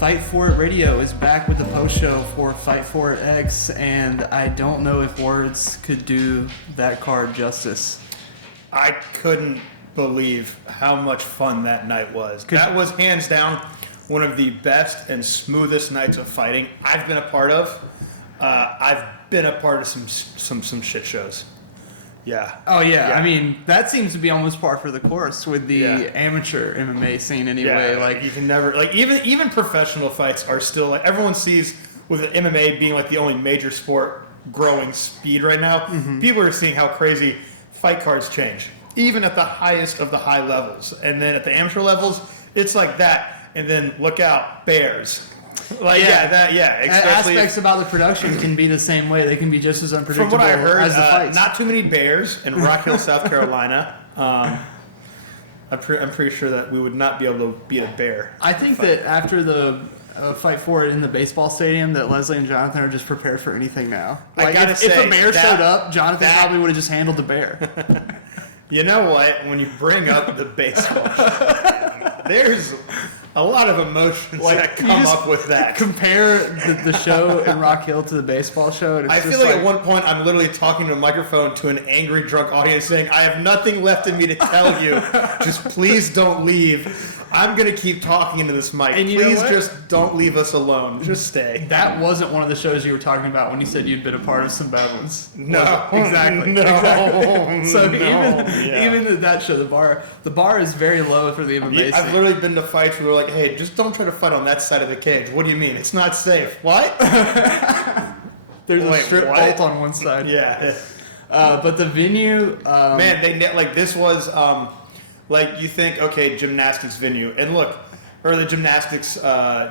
Fight For It Radio is back with the post show for Fight For It X, and I don't know if words could do that card justice. I couldn't believe how much fun that night was. That was hands down one of the best and smoothest nights of fighting I've been a part of. I've been a part of some shit shows. Yeah. Oh yeah. I mean, that seems to be almost par for the course with the amateur MMA scene anyway. Like you can never even professional fights are still like everyone sees with MMA being like the only major sport growing speed right now. Mm-hmm. People are seeing how crazy fight cards change, even at the highest of the high levels, and then at the amateur levels, it's like that. And then look out, bears. Like aspects about the production can be the same way. They can be just as unpredictable From what I heard, as the fights. Not too many bears in Rock Hill, South Carolina. I'm pretty sure that we would not be able to beat a bear. I think that after the Fight For It in the baseball stadium, that Leslie and Jonathan are just prepared for anything now. Like if a bear showed up, Jonathan probably would have just handled the bear. You know what? When you bring up the baseball, there's a lot of emotions that come up with that. Compare the show in Rock Hill to the baseball show. And it's I feel like at one point I'm literally talking to a microphone to an angry drunk audience saying, I have nothing left in me to tell you. Just please don't leave. I'm going to keep talking into this mic. And please just don't leave us alone. Just stay. That wasn't one of the shows you were talking about when you said you'd been a part of some bad ones. No. Exactly. No. Exactly. So even that show, the bar is very low for the MMA scene. I've literally been to fights where they're like, hey, just don't try to fight on that side of the cage. What do you mean? It's not safe. What? There's a strip bolt on one side. Yeah. But the venue... Man, this was... like, you think, okay, gymnastics venue. And look, or the gymnastics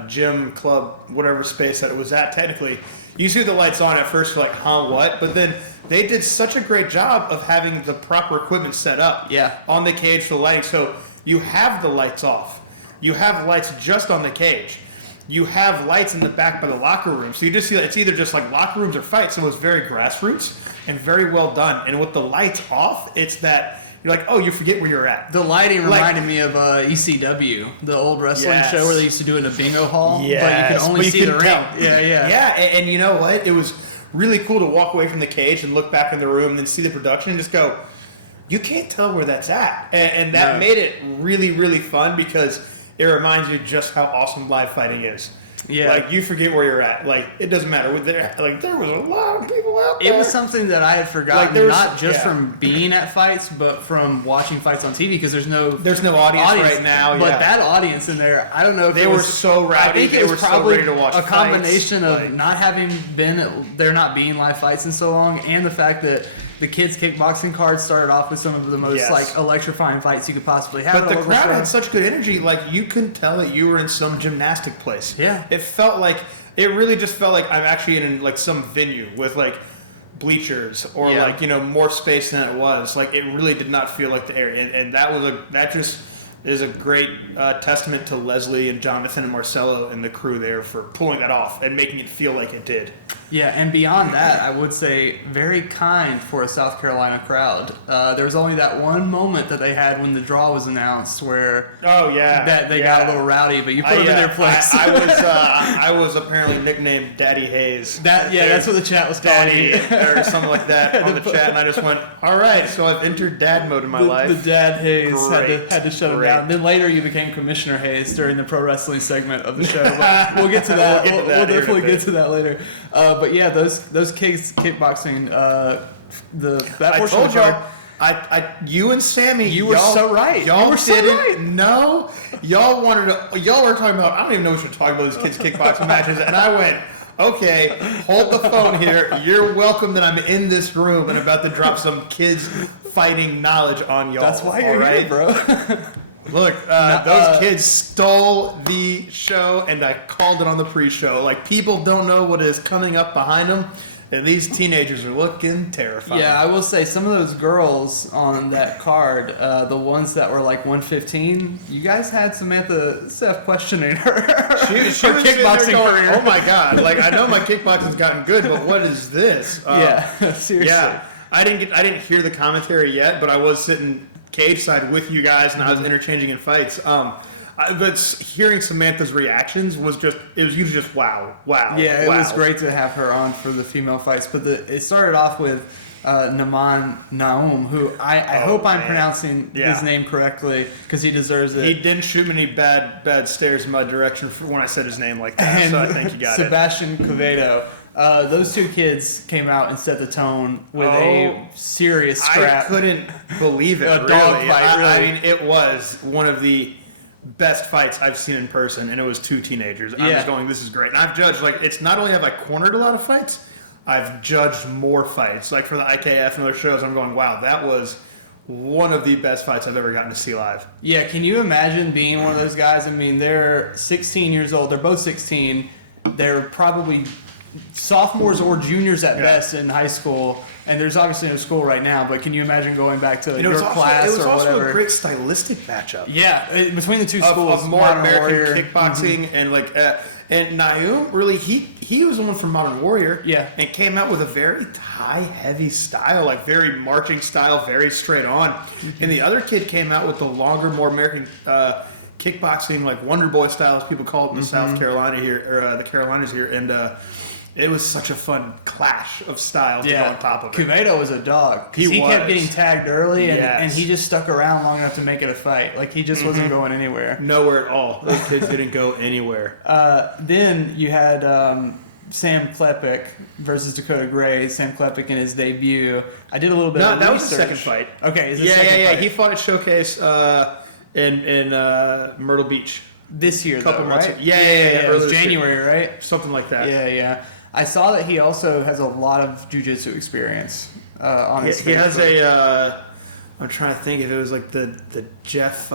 gym, club, whatever space that it was at, technically. You see the lights on at first, you're like, huh, what? But then they did such a great job of having the proper equipment set up on the cage for the lighting. So you have the lights off. You have lights just on the cage. You have lights in the back by the locker room. So you just see that it's either just like locker rooms or fights. So it was very grassroots and very well done. And with the lights off, it's that... You're like, oh, you forget where you're at. The lighting reminded me of ECW, the old wrestling show where they used to do it in a bingo hall. Yes, but you could only see the ring. Yeah, and you know what? It was really cool to walk away from the cage and look back in the room and then see the production and just go, you can't tell where that's at. And that made it really, really fun because it reminds you just how awesome live fighting is. Yeah. Like, you forget where you're at. Like, it doesn't matter. There was a lot of people out there. It was something that I had forgotten, not just from being at fights, but from watching fights on TV, because there's no audience right now. But that audience in there, I don't know if they were so rowdy. I think it was probably so ready to watch a combination of not having there not being live fights in so long, and the fact that the kids' kickboxing cards started off with some of the most like electrifying fights you could possibly have. But the crowd had such good energy, like you couldn't tell that you were in some gymnastic place. Yeah, it really just felt like I'm actually in like some venue with like bleachers or like, you know, more space than it was. Like, it really did not feel like the area, and that just is a great testament to Leslie and Jonathan and Marcelo and the crew there for pulling that off and making it feel like it did. Yeah, and beyond that, I would say very kind for a South Carolina crowd. There was only that one moment that they had when the draw was announced where they got a little rowdy, but you put them in their place. I was apparently nicknamed Daddy Hayes. That's what the chat was calling me. Or something like that on the chat, and I just went, all right, so I've entered dad mode in my life. The Dad Hayes had to shut him down. Then later you became Commissioner Hayes during the pro wrestling segment of the show. But we'll get to that. We'll definitely get to that later. But yeah, those kids kickboxing, that portion of the card. You and Sammy, you were so right. Y'all didn't know. Y'all were talking about, I don't even know what you're talking about, these kids kickboxing matches, and I went, okay, hold the phone here. You're welcome that I'm in this room and about to drop some kids fighting knowledge on y'all. That's why you're here, bro. Look, those kids stole the show, and I called it on the pre-show. Like, people don't know what is coming up behind them, and these teenagers are looking terrifying. Yeah, I will say, some of those girls on that card, the ones that were like 115, you guys had Samantha Steph questioning her kickboxing career. Oh my God! Like, I know my kickboxing's gotten good, but what is this? Seriously. Yeah, I didn't hear the commentary yet, but I was sitting cage side with you guys, and I was interchanging in fights. But hearing Samantha's reactions was usually just wow. Yeah, it was great to have her on for the female fights. But it started off with Naum, who I hope I'm pronouncing his name correctly because he deserves it. He didn't shoot many bad stares in my direction for when I said his name like that, and so I think you got Sebastian Quevedo. Those two kids came out and set the tone with a serious scrap. I couldn't believe it. A dog fight, really. I mean, it was one of the best fights I've seen in person, and it was two teenagers. I was going, this is great. And I've judged, it's not only have I cornered a lot of fights, I've judged more fights. Like for the IKF and other shows, I'm going, wow, that was one of the best fights I've ever gotten to see live. Yeah, can you imagine being one of those guys? I mean, they're 16 years old. They're both 16. They're probably sophomores or juniors at best in high school. And there's obviously no school right now, but can you imagine going back to your class or whatever? It was also a great stylistic matchup. Yeah, between the two schools. Of more American kickboxing and and Naum, really, he was the one from Modern Warrior. Yeah. And came out with a very Thai-heavy style, like very marching style, very straight on. Mm-hmm. And the other kid came out with the longer, more American kickboxing, like Wonder Boy style, as people call it in the South Carolina here, or the Carolinas here. And it was such a fun clash of styles to go on top of it. Quevedo was a dog. He kept getting tagged early, and he just stuck around long enough to make it a fight. Like, he just wasn't going anywhere. Nowhere at all. Those kids didn't go anywhere. Then you had Sam Klepek versus Dakota Gray. Sam Klepek in his debut. I did a little bit of research. No, that was the second fight. Okay, is the second fight? He fought at Showcase in Myrtle Beach. This year, couple though, months right? Yeah. It was January, right? Something like that. Yeah. I saw that he also has a lot of jiu-jitsu experience on his He has I'm trying to think if it was like the Jeff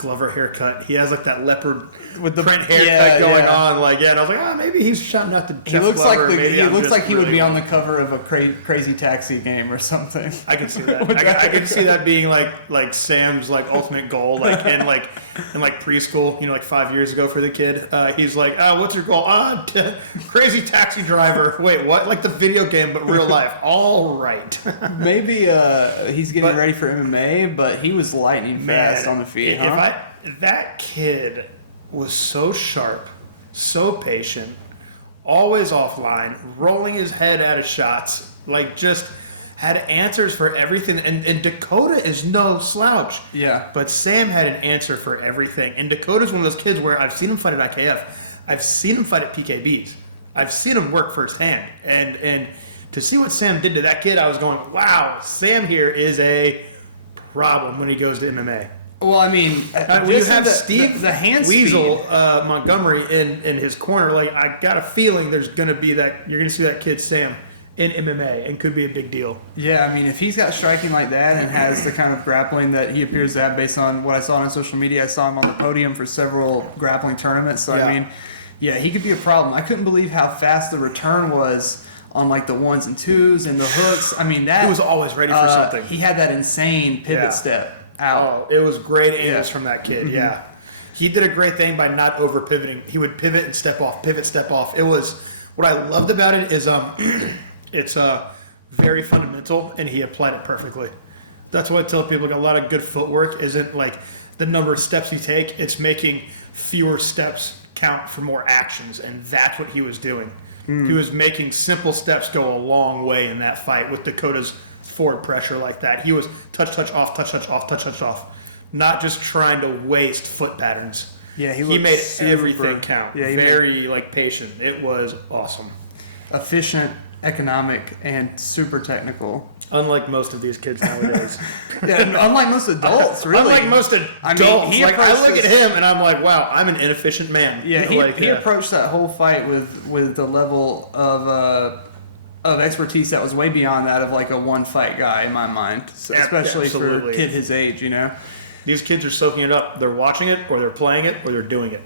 Glover haircut. He has like that leopard with the print haircut going on. And I was like, maybe he's shouting out the Jeff Glover. He looks like he would be on the cover of a Crazy Taxi game or something. I can see that. I can see that being like Sam's ultimate goal, in preschool, like 5 years ago for the kid. He's like, what's your goal? Crazy Taxi Driver. Wait, what? Like the video game, but real life. All right. Maybe he's getting ready for MMA, but he was lightning fast on the feet. That kid was so sharp, so patient, always offline, rolling his head out of shots, just had answers for everything. And Dakota is no slouch. Yeah. But Sam had an answer for everything. And Dakota's one of those kids where I've seen him fight at IKF. I've seen him fight at PKBs. I've seen him work firsthand. And to see what Sam did to that kid, I was going, wow, Sam here is a problem when he goes to MMA. Well, I mean, when you have Steve the hand Weasel Montgomery in his corner, I got a feeling there's going to be you're going to see that kid Sam in MMA and could be a big deal. Yeah, I mean, if he's got striking like that and has the kind of grappling that he appears to have based on what I saw on social media, I saw him on the podium for several grappling tournaments. So, I mean, he could be a problem. I couldn't believe how fast the return was on the ones and twos and the hooks. I mean, that he was always ready for something. He had that insane pivot step out. Oh, it was great angles from that kid. Mm-hmm. Yeah, he did a great thing by not over pivoting. He would pivot and step off, pivot, step off. It was what I loved about it is it's very fundamental and he applied it perfectly. That's what I tell people. A lot of good footwork isn't the number of steps you take. It's making fewer steps count for more actions, and that's what he was doing. He was making simple steps go a long way in that fight with Dakota's forward pressure like that. He was touch, off, touch, off, touch, off. Not just trying to waste foot patterns. Yeah, he made everything count. Yeah, very patient. It was awesome. Efficient, economic, and super technical. Unlike most of these kids nowadays. Unlike most adults, really. Unlike most adults. I look at him and I'm like, wow, I'm an inefficient man. Yeah, he approached that whole fight with the level of expertise that was way beyond that of a one-fight guy in my mind, especially for a kid his age, These kids are soaking it up. They're watching it, or they're playing it, or they're doing it.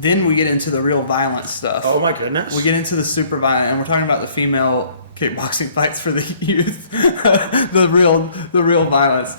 Then we get into the real violent stuff. Oh, my goodness. We get into the super violent, and we're talking about the female kickboxing fights for the youth. the real violence.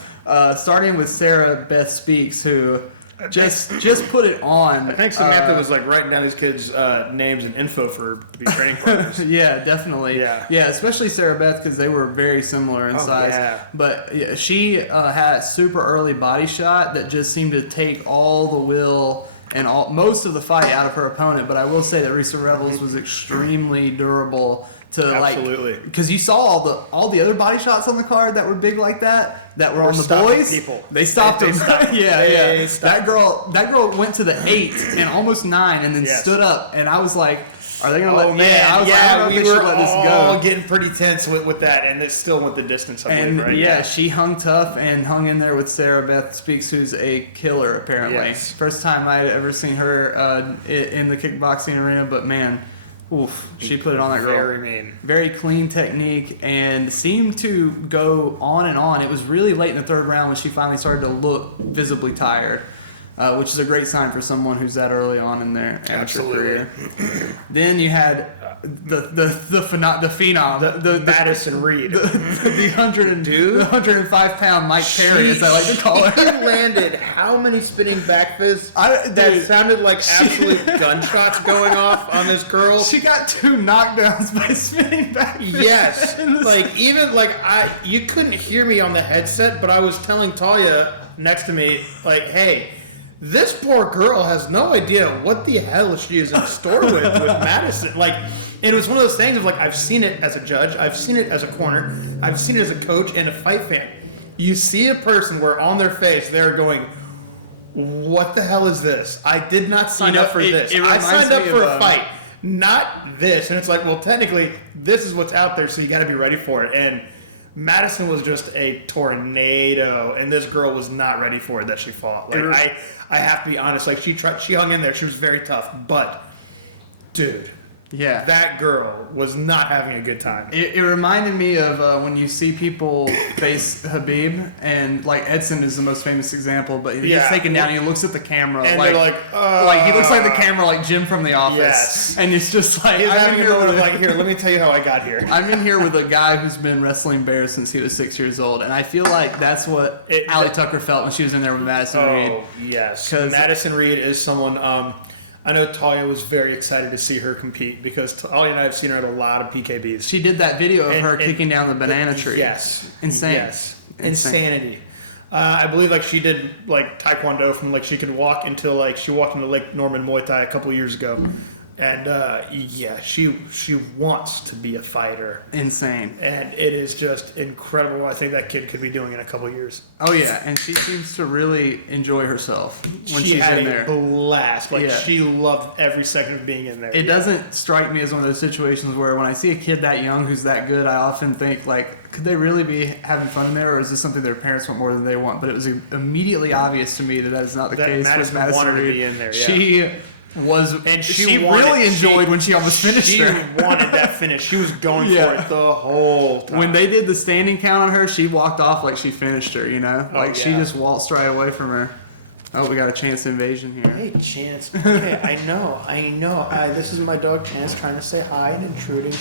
Starting with Sarah Beth Speaks, who just put it on. I think Samantha was like writing down his kids' names and info for to be training partners. Yeah, definitely. Yeah, especially Sarah Beth because they were very similar in size. Yeah. But yeah, she had a super early body shot that just seemed to take all the will and most of the fight out of her opponent. But I will say that Risa Rebels was extremely durable. Absolutely. Because you saw all the other body shots on the card that were big like that were on the boys. People. They stopped them. Yeah. That girl went to the 8 and almost 9 and then stood up, and I was like, are they gonna let? Man. Yeah, I was like, I don't know if they should let this all go. Getting pretty tense with that, and it still went the distance. I believe, right? Yeah, she hung tough and hung in there with Sarah Beth Speaks, who's a killer apparently. Yes. First time I had ever seen her in the kickboxing arena, but man. Oof, she put it on that girl. Very mean. Very clean technique and seemed to go on and on. It was really late in the third round when she finally started to look visibly tired, which is a great sign for someone who's that early on in their amateur career. Then you had the phenom, the Madison Reed, the 105-pound Mike Perry, as I like to call He her. landed how many spinning back fists that sounded like absolute gunshots going off on this girl. She got 2 knockdowns by spinning back fists. Yes, you couldn't hear me on the headset, but I was telling Talia next to me, like, hey. This poor girl has no idea what the hell she is in store with Madison. Like, and it was one of those things of like, I've seen it as a judge, I've seen it as a corner, I've seen it as a coach and a fight fan. You see a person where on their face they're going, what the hell is this? I did not sign up for this. I signed up for a fight, not this. And it's like, well, technically, this is what's out there, so you got to be ready for it. And Madison was just a tornado, and this girl was not ready for it that she fought. Like, I have to be honest. Like, she hung in there. She was very tough, but dude, yeah, that girl was not having a good time. It reminded me of when you see people face Habib, and like Edson is the most famous example, but he's taken down and he looks at the camera and like, they're like he looks like the camera like Jim from The Office. Yes. And it's just like, he's having a moment of like, here, let me tell you how I got here. I'm in here with a guy who's been wrestling bears since he was 6 years old, and I feel like that's what Allie Tucker felt when she was in there with Madison Reed. Oh, yes. Madison Reed is someone, I know Talia was very excited to see her compete because Talia and I have seen her at a lot of PKBs. She did that video of her kicking down the banana tree. Yes. Insane. Yes. Insanity. I believe like she did like Taekwondo from like she could walk until like she walked into Lake Norman Muay Thai a couple years ago. And she wants to be a fighter. Insane. And it is just incredible what I think that kid could be doing in a couple years. Oh yeah, and she seems to really enjoy herself when she's in there. She had a blast. Like she loved every second of being in there. It doesn't strike me as one of those situations where when I see a kid that young who's that good, I often think like, could they really be having fun in there, or is this something their parents want more than they want? But it was immediately obvious to me that is not the case with Madison wanted Reed. To be in there. Yeah. She really enjoyed when she almost finished her. She wanted that finish. She was going for it the whole time. When they did the standing count on her, she walked off like she finished her, you know? She just waltzed right away from her. Oh, we got a Chance invasion here. Hey, Chance. Okay, I know. This is my dog Chance trying to say hi and intruding.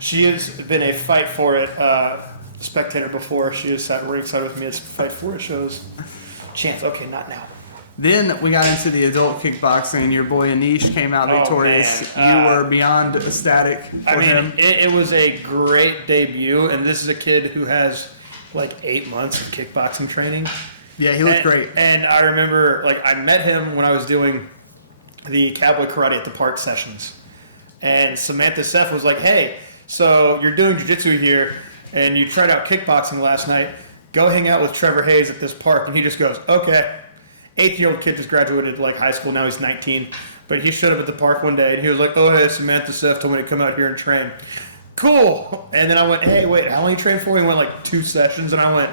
She has been a Fight For It spectator before. She has sat ringside with me at Fight For It shows. Chance, okay, not now. Then we got into the adult kickboxing. Your boy Anish came out victorious. You were beyond ecstatic for him. It was a great debut, and this is a kid who has like 8 months of kickboxing training. Yeah, he looked great. And I remember, like, I met him when I was doing the Cowboy Karate at the Park sessions. And Samantha Seth was like, hey, so you're doing jiu-jitsu here, and you tried out kickboxing last night. Go hang out with Trevor Hayes at this park. And he just goes, okay. 18-year-old kid just graduated like high school. Now he's 19. But he showed up at the park one day, and he was like, oh, hey, Samantha Seth told me to come out here and train. Cool. And then I went, hey, wait, how long you train for? He went like 2 sessions. And I went,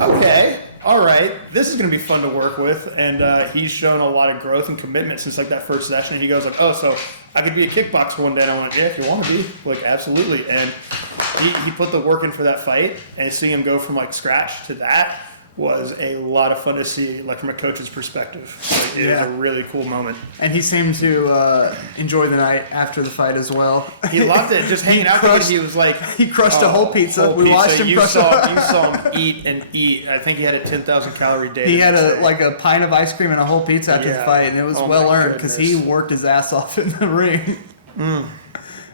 okay, all right. This is going to be fun to work with. And he's shown a lot of growth and commitment since like that first session. And he goes like, oh, so I could be a kickboxer one day. And I went, yeah, if you want to be. Like, absolutely. And he put the work in for that fight. And seeing him go from like scratch to that was a lot of fun to see, like from a coach's perspective. Like, it was a really cool moment. And he seemed to enjoy the night after the fight as well. He loved it, just hanging out because he was like... He crushed a whole pizza. We watched him crush You saw him eat and eat. I think he had a 10,000 calorie day. He had a pint of ice cream and a whole pizza after the fight, and it was well earned because he worked his ass off in the ring.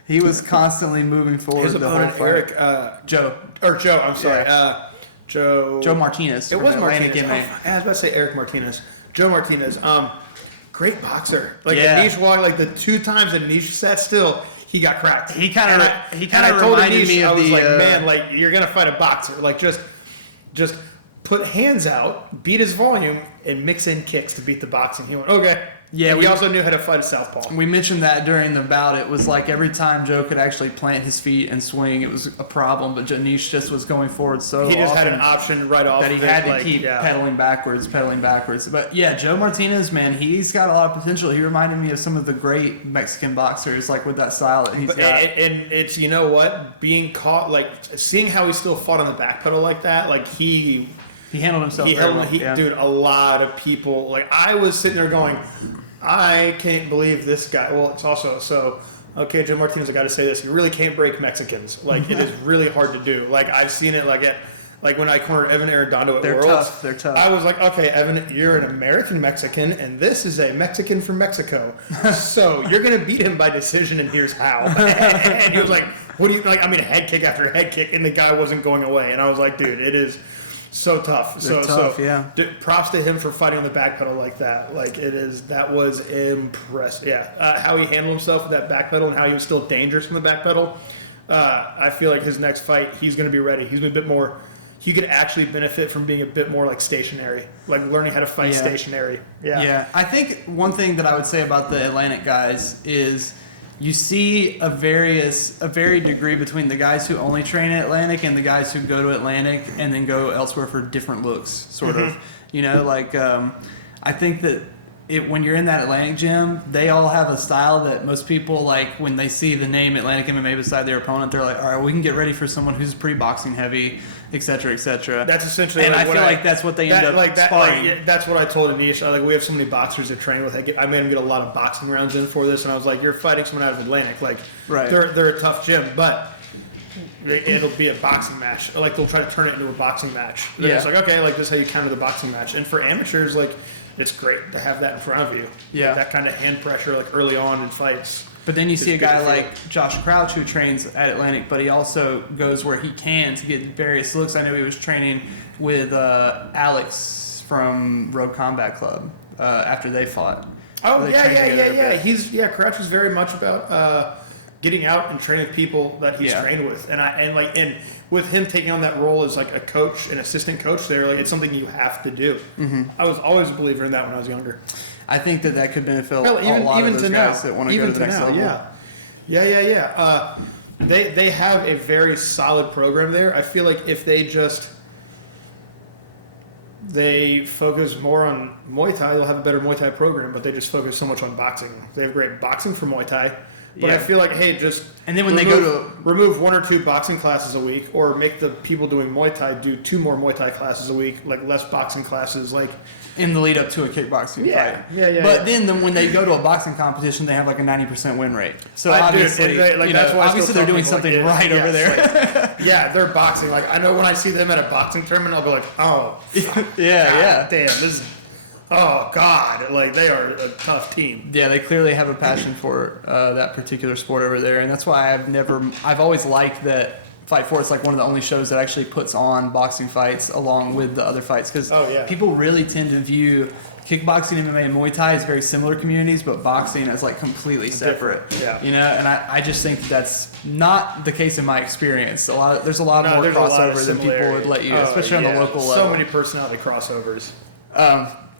He was constantly moving forward. His opponent, Eric... Joe, I'm sorry. Yeah. Joe Martinez. It was Martinez. I was about to say Eric Martinez. Joe Martinez. Great boxer. Like Anish walked, like the 2 times that Anish sat still, he got cracked. He kind of reminded me of I was like, man, like you're gonna fight a boxer. Like just put hands out, beat his volume, and mix in kicks to beat the boxing. He went, okay. Yeah, and he also knew how to fight a southpaw. We mentioned that during the bout. It was like every time Joe could actually plant his feet and swing, it was a problem. But Anish just was going forward so he just had an option right off that he had to keep pedaling backwards. But yeah, Joe Martinez, man, he's got a lot of potential. He reminded me of some of the great Mexican boxers, like with that style that he's got. And it's, you know what, being caught, like seeing how he still fought on the back pedal like that, like he handled himself. Dude, a lot of people, like I was sitting there going, I can't believe this guy. Well, it's also okay, Joe Martinez, I got to say this. You really can't break Mexicans. Like it is really hard to do. Like I've seen it like when I cornered Evan Arredondo at Worlds. They're tough. I was like, okay, Evan, you're an American Mexican, and this is a Mexican from Mexico. So you're gonna beat him by decision, and here's how. And he was like, what do you like? I mean, head kick after head kick, and the guy wasn't going away. And I was like, dude, it is so tough. Props to him for fighting on the back pedal like that. Like that was impressive. Yeah, how he handled himself with that back pedal and how he was still dangerous from the back pedal. I feel like his next fight, he's going to be ready. He's a bit more. He could actually benefit from being a bit more like stationary, like learning how to fight stationary. Yeah. I think one thing that I would say about the Atlantic guys is you see a varied degree between the guys who only train at Atlantic and the guys who go to Atlantic and then go elsewhere for different looks, sort of. You know, like I think that when you're in that Atlantic gym, they all have a style that most people, like when they see the name Atlantic MMA beside their opponent, they're like, all right, we can get ready for someone who's pretty boxing heavy, et cetera, et cetera. That's essentially, and I feel like that's what they end up sparring. That's what I told Anish. Like, we have so many boxers to train with. I made him get a lot of boxing rounds in for this, and I was like, you're fighting someone out of Atlantic. Like, they're a tough gym, but it'll be a boxing match. Like, they'll try to turn it into a boxing match. It's like, okay, like this is how you counter the boxing match. And for amateurs, like, it's great to have that in front of you. Yeah. Like, that kind of hand pressure, like early on in fights. But then you see a guy like Josh Crouch who trains at Atlantic, but he also goes where he can to get various looks. I know he was training with Alex from Road Combat Club after they fought. Oh, yeah. Crouch is very much about getting out and training people that he's trained with. And with him taking on that role as like a coach, an assistant coach there, like it's something you have to do. Mm-hmm. I was always a believer in that when I was younger. I think that could benefit a lot of those guys that want to go to the next level. Yeah. They have a very solid program there. I feel like if they focus more on Muay Thai, they'll have a better Muay Thai program, but they just focus so much on boxing. They have great boxing for Muay Thai. But I feel like, hey, just and then when they go to remove 1 or 2 boxing classes a week, or make the people doing Muay Thai do 2 more Muay Thai classes a week, like less boxing classes, like in the lead up to a kickboxing fight. But then when they go to a boxing competition, they have like a 90% win rate. So obviously, obviously they're doing something right over there. Like, they're boxing. Like I know when I see them at a boxing tournament, I'll be like, oh, damn, this is. Oh God! Like they are a tough team. Yeah, they clearly have a passion for that particular sport over there, and that's why I've always liked that Fight For. It's like one of the only shows that actually puts on boxing fights along with the other fights, because people really tend to view kickboxing, MMA, and Muay Thai as very similar communities, but boxing as like completely separate. Yeah. You know, and I just think that's not the case in my experience. There's a lot more crossover than people would let you, especially on the local level. So many personality crossovers.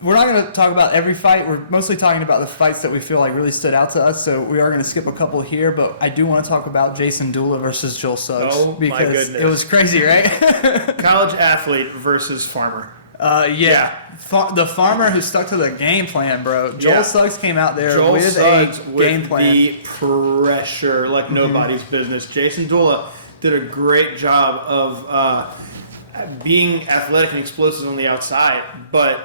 We're not going to talk about every fight. We're mostly talking about the fights that we feel like really stood out to us. So we are going to skip a couple here, but I do want to talk about Jason Dula versus Joel Suggs. Oh, my goodness. It was crazy, right? College athlete versus farmer. The farmer who stuck to the game plan, bro. Joel Suggs came out there with a game plan. The pressure like nobody's business. Jason Dula did a great job of being athletic and explosive on the outside, but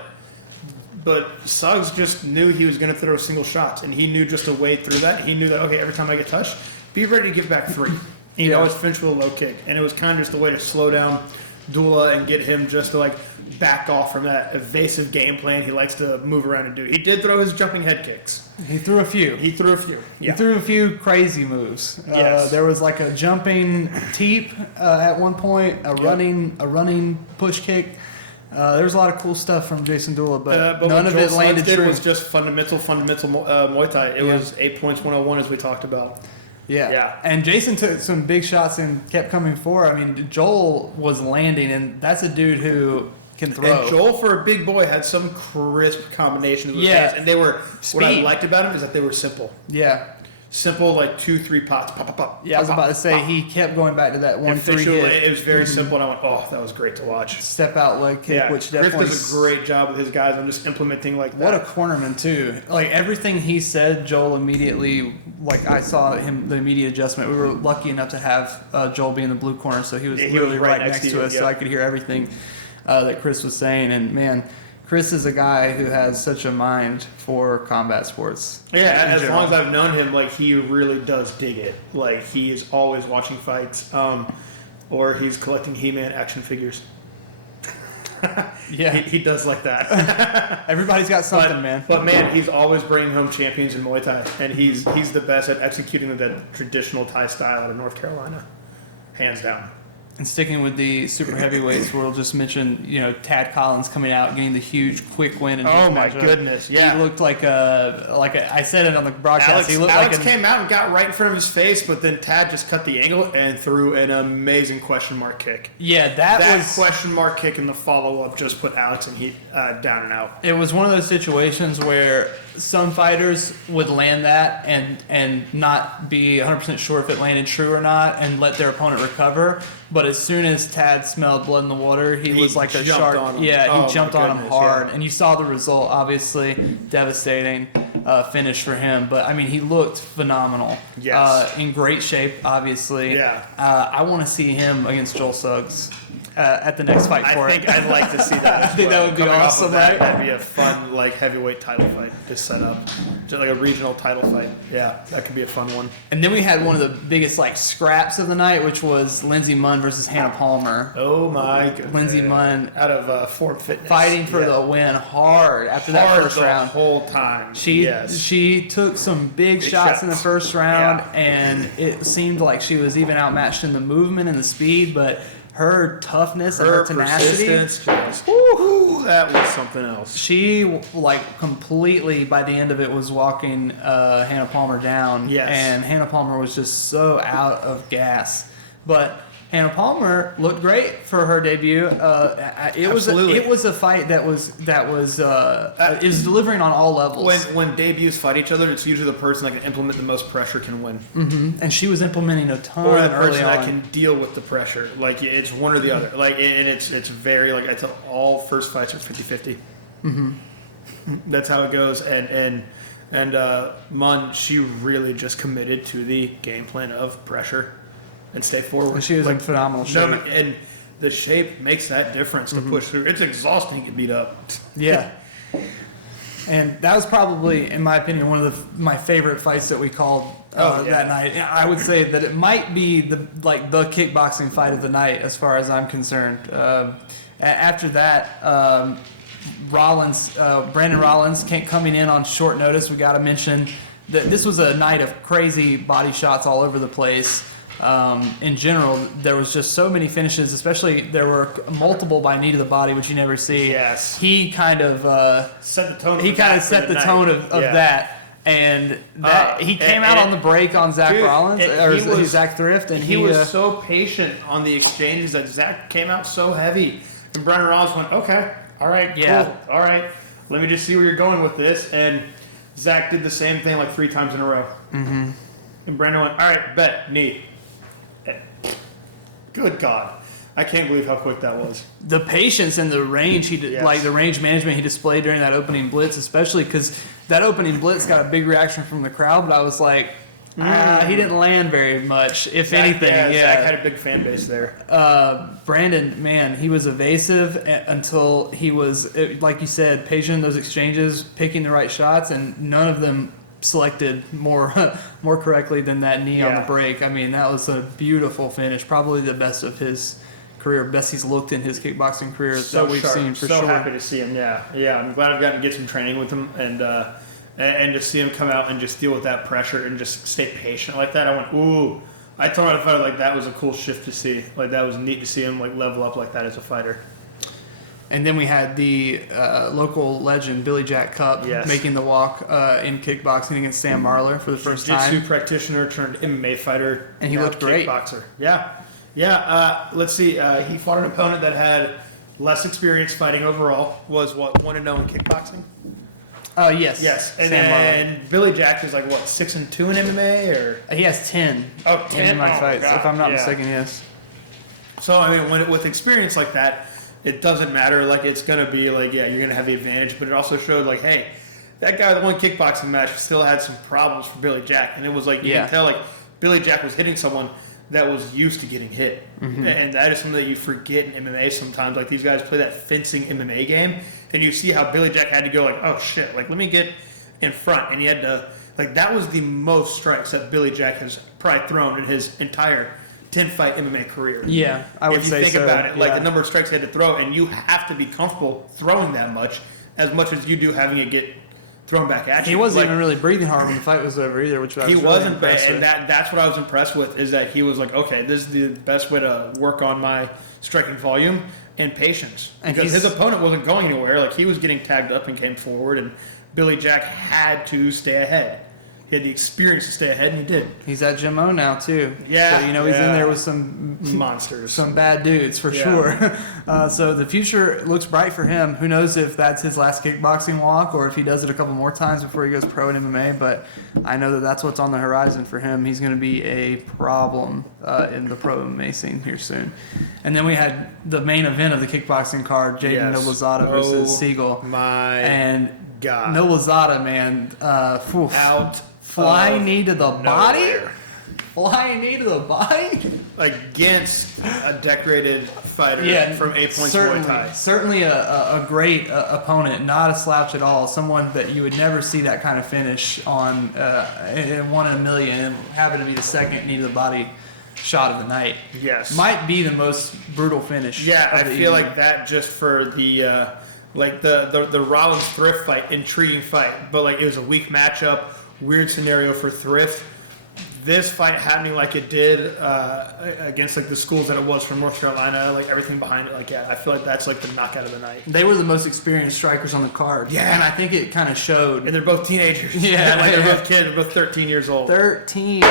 Suggs just knew he was going to throw single shots, and he knew just to wade through that. He knew that, okay, every time I get touched, be ready to give back 3. You always finish with a low kick, and it was kind of just a way to slow down Dula and get him just to like back off from that evasive game plan he likes to move around and do. He did throw his jumping head kicks. He threw a few. Yeah. He threw a few crazy moves. Yes. There was like a jumping teep at one point, a running push kick. There was a lot of cool stuff from Jason Dula, but none of it landed true. It was just fundamental Muay Thai. It was 8 points 101 as we talked about. Yeah. And Jason took some big shots and kept coming forward. I mean, Joel was landing, and that's a dude who can throw. And Joel, for a big boy, had some crisp combinations with hands. And they were, what I liked about him is that they were simple. Yeah. Simple, like 2-3 pots, pop, pop, pop. Yeah, I was about to say, he kept going back to that 1-3 hit. It was very simple, and I went, oh, that was great to watch. Step out leg kick, which definitely... Chris does a great job with his guys on just implementing like that. What a cornerman, too. Like, everything he said, Joel immediately... Like, I saw him, the immediate adjustment. We were lucky enough to have Joel be in the blue corner, so he was literally right next to us, so I could hear everything that Chris was saying. And, man... Chris is a guy who has such a mind for combat sports. Yeah, as long as I've known him, like, he really does dig it. Like, he is always watching fights, or he's collecting He-Man action figures. Yeah. He does like that. Everybody's got something, man. But, man, he's always bringing home champions in Muay Thai, and he's the best at executing the traditional Thai style out of North Carolina. Hands down. And sticking with the super heavyweights, we'll just mention, Tad Collins coming out, getting the huge quick win. Oh my goodness! Yeah, he looked like I said it on the broadcast. Alex came out and got right in front of his face, but then Tad just cut the angle and threw an amazing question mark kick. Yeah, that was question mark kick in the follow up just put Alex and Heat down and out. It was one of those situations where some fighters would land that and not be 100% sure if it landed true or not, and let their opponent recover. But as soon as Tad smelled blood in the water, he was like a shark. Yeah, he jumped on him hard. Yeah. And you saw the result, obviously, devastating finish for him. But, I mean, he looked phenomenal. Yes. In great shape, obviously. Yeah. I want to see him against Joel Suggs at the next fight for it. I think I'd like to see that as I think that would be awesome, right? That'd be a fun, heavyweight title fight to set up. Just like a regional title fight. Yeah, that could be a fun one. And then we had one of the biggest, scraps of the night, which was Lindsey Munn versus Hannah Palmer. Oh, my goodness. Lindsey Munn. Out of Form Fitness. Fighting for the win hard after that first round. The whole time. She took some big shots in the first round, and it seemed like she was even outmatched in the movement and the speed, but her toughness and her tenacity, that was something else. She completely by the end of it was walking Hannah Palmer down. Yes. And Hannah Palmer was just so out of gas. But Hannah Palmer looked great for her debut. It was a fight that was delivering on all levels. When debuts fight each other, it's usually the person that can implement the most pressure can win. Mm-hmm. And she was implementing a ton or the early person on. that can deal with the pressure. It's one or the other. And it's very I tell all first fights are 50-50. Mm-hmm. That's how it goes. And Munn, she really just committed to the game plan of pressure. And stay forward. She was in phenomenal shape. And the shape makes that difference to push through. It's exhausting to beat up. Yeah. And that was probably, in my opinion, one of my favorite fights that we called that night. I would say that it might be the kickboxing fight of the night as far as I'm concerned. After that, Brandon Rollins coming in on short notice. We got to mention that this was a night of crazy body shots all over the place. In general, there was just so many finishes, especially there were multiple by knee to the body, which you never see. Yes. He kind of set the tone. He kind of set the tone of that, and that he came out on the break on Zach Rollins or Zach Thrift, and he was so patient on the exchanges that Zach came out so heavy, and Brandon Rollins went, okay, all right, cool, all right, let me just see where you're going with this, and Zach did the same thing 3 times in a row, and Brandon went, all right, bet knee. Good God. I can't believe how quick that was. The patience and the range the range management he displayed during that opening blitz, especially because that opening blitz got a big reaction from the crowd, but I was like, He didn't land very much, if Zach, anything. Zach had a big fan base there. Brandon, man, he was evasive until he was, like you said, patient in those exchanges, picking the right shots, and none of them selected more correctly than that knee on the break. I mean, that was a beautiful finish, probably the best of his career, best he's looked in his kickboxing career that we've seen for sure. So happy to see him. Yeah. I'm glad I've gotten to get some training with him and to see him come out and just deal with that pressure and just stay patient like that. I went, ooh. I told my fighter like that was a cool shift to see. Like that was neat to see him like level up like that as a fighter. And then we had the local legend Billy Jack Cup making the walk in kickboxing against Sam Marlar for the first time. Jiu-jitsu practitioner turned MMA fighter, and he looked great. Kickboxer. Yeah. Let's see. He fought an opponent that had less experience fighting overall. Was 1-0 in kickboxing. Yes. And Sam then Marlar. Billy Jack is like what 6-2 in MMA or He has 10. 10 MMA fights, if I'm not mistaken. Yes. So I mean, with experience like that, it doesn't matter. Like it's gonna be like you're gonna have the advantage, but it also showed like hey, that guy that won kickboxing match still had some problems for Billy Jack, and it was like you can tell like Billy Jack was hitting someone that was used to getting hit, and that is something that you forget in MMA sometimes. Like these guys play that fencing MMA game, and you see how Billy Jack had to go like, oh shit, like let me get in front, and he had to like that was the most strikes that Billy Jack has probably thrown in his entire 10-fight MMA career. Yeah, I would say so. If you think about it, like the number of strikes he had to throw, and you have to be comfortable throwing that much as you do having it get thrown back at you. He wasn't even really breathing hard when the fight was over either, which I was really impressed with. And that's what I was impressed with, is that he was like, okay, this is the best way to work on my striking volume and patience. Because his opponent wasn't going anywhere. Like, he was getting tagged up and came forward, and Billy Jack had to stay ahead. He had the experience to stay ahead, and he did. He's at Jim O now, too. Yeah. So, he's in there with some monsters. Some bad dudes, for sure. So the future looks bright for him. Who knows if that's his last kickboxing walk or if he does it a couple more times before he goes pro in MMA. But I know that that's what's on the horizon for him. He's going to be a problem in the pro MMA scene here soon. And then we had the main event of the kickboxing card, Jaden Noblezada versus Siegel. My God. Noblezada, man. Out. Flying knee to the body? Flying knee to the body? Against a decorated fighter from 8 Points Muay Thai. Certainly a great opponent, not a slouch at all. Someone that you would never see that kind of finish on in 1 in a million, and happened to be the second knee to the body shot of the night. Yes. Might be the most brutal finish. Yeah, I feel like that just for the the Rollins Thrift fight, intriguing fight, but like it was a weak matchup. Weird scenario for Thrift. This fight happening like it did against like the schools that it was from North Carolina, like everything behind it, I feel like that's like the knockout of the night. They were the most experienced strikers on the card. Yeah. And I think it kind of showed. And they're both teenagers. Yeah. They're both kids. They're both 13 years old. 13.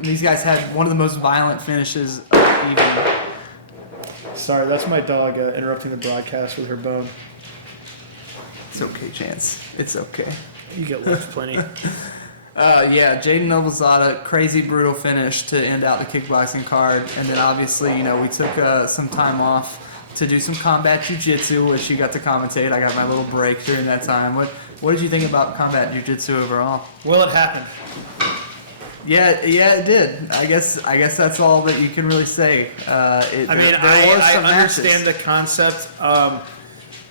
These guys had one of the most violent finishes of the evening. Sorry, that's my dog interrupting the broadcast with her bone. It's okay, Chance. It's okay. You get left plenty. Jaden Noblezada, crazy brutal finish to end out the kickboxing card, and then obviously, we took some time off to do some combat jiu-jitsu, which you got to commentate. I got my little break during that time. What did you think about combat jiu-jitsu overall? Well, it happened. Yeah, it did. I guess that's all that you can really say. I understand the concept.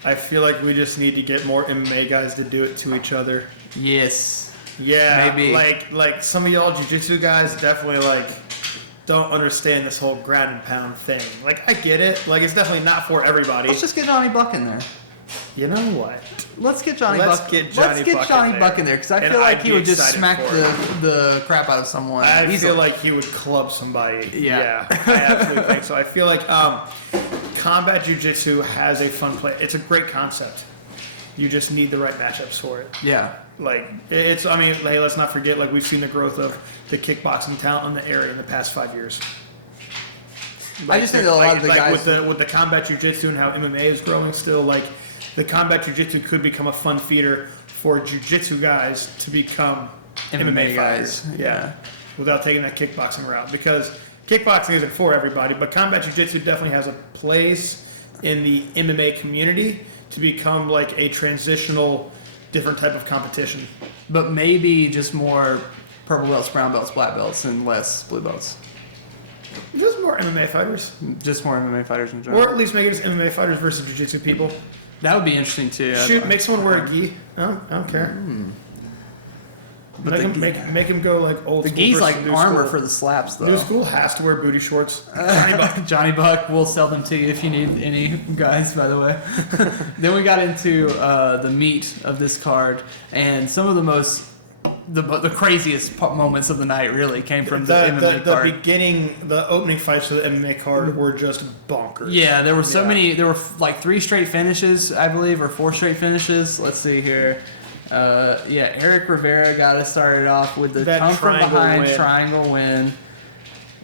I feel like we just need to get more MMA guys to do it to each other. Yes. Yeah, maybe. Like some of y'all jiu-jitsu guys definitely don't understand this whole ground and pound thing. Like I get it. Like it's definitely not for everybody. Let's just get Johnny Buck in there. You know what? Let's get Johnny Buck in there because I feel like he would just smack the crap out of someone. I feel like he would club somebody. Yeah. I absolutely think so. I feel like combat jiu-jitsu has a fun play. It's a great concept. You just need the right matchups for it. Yeah. Hey, let's not forget, we've seen the growth of the kickboxing talent in the area in the past 5 years. I just think that a lot of the guys with the combat jiu-jitsu and how MMA is growing still, the combat jiu-jitsu could become a fun feeder for jiu-jitsu guys to become MMA guys. fighters. Yeah. Without taking that kickboxing route. Because kickboxing isn't for everybody, but combat jiu-jitsu definitely has a place in the MMA community to become a transitional, different type of competition. But maybe just more purple belts, brown belts, black belts, and less blue belts. Just more MMA fighters. Just more MMA fighters in general. Or at least make it just MMA fighters versus jiu-jitsu people. That would be interesting too. Make someone wear a gi. Oh, I don't care. But Make him go like old the school. gi's versus like new armor school. for the slaps though. New school has to wear booty shorts. Johnny Buck, we'll sell them to you if you need any guys, by the way. Then we got into the meat of this card, and some of the craziest moments of the night really came from the MMA card. The beginning, the opening fights of the MMA card were just bonkers. Yeah, there were so many. There were like 3 straight finishes, I believe, or 4 straight finishes. Let's see here. Eric Rivera got us started off with the come from behind triangle win.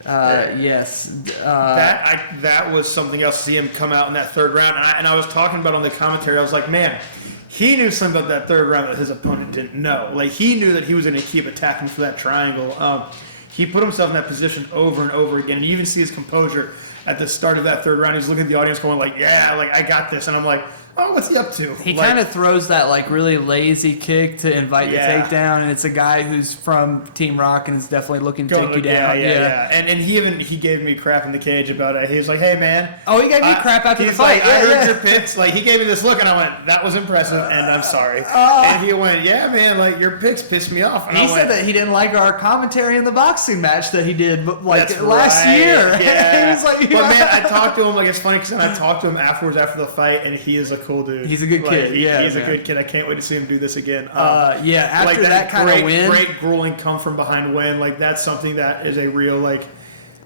Yes. That was something else. See him come out in that third round, and I was talking about on the commentary. I was like, man, he knew something about that third round that his opponent didn't know. Like he knew that he was going to keep attacking for that triangle. He put himself in that position over and over again, and you even see his composure at the start of that third round. He's looking at the audience, going like, "Yeah, like I got this," and I'm like, "Oh, what's he up to?" He kind of throws that like really lazy kick to invite the takedown, and it's a guy who's from Team Rock and is definitely looking to take you down. Yeah. And he gave me crap in the cage about it. He was like, "Hey, man." Oh, he gave me crap after the fight. Like, I heard your picks. Like he gave me this look, and I went, "That was impressive," and I'm sorry. And he went, "Yeah, man. Like your picks pissed me off." And he said that he didn't like our commentary in the boxing match that he did like last year. Yeah. He was like, but man, I talked to him. Like it's funny because I talked to him afterwards after the fight, and he is a cool dude. He's a good kid. He's a good kid. I can't wait to see him do this again. After like that kind of win, great grueling come from behind win. Like that's something that is a real like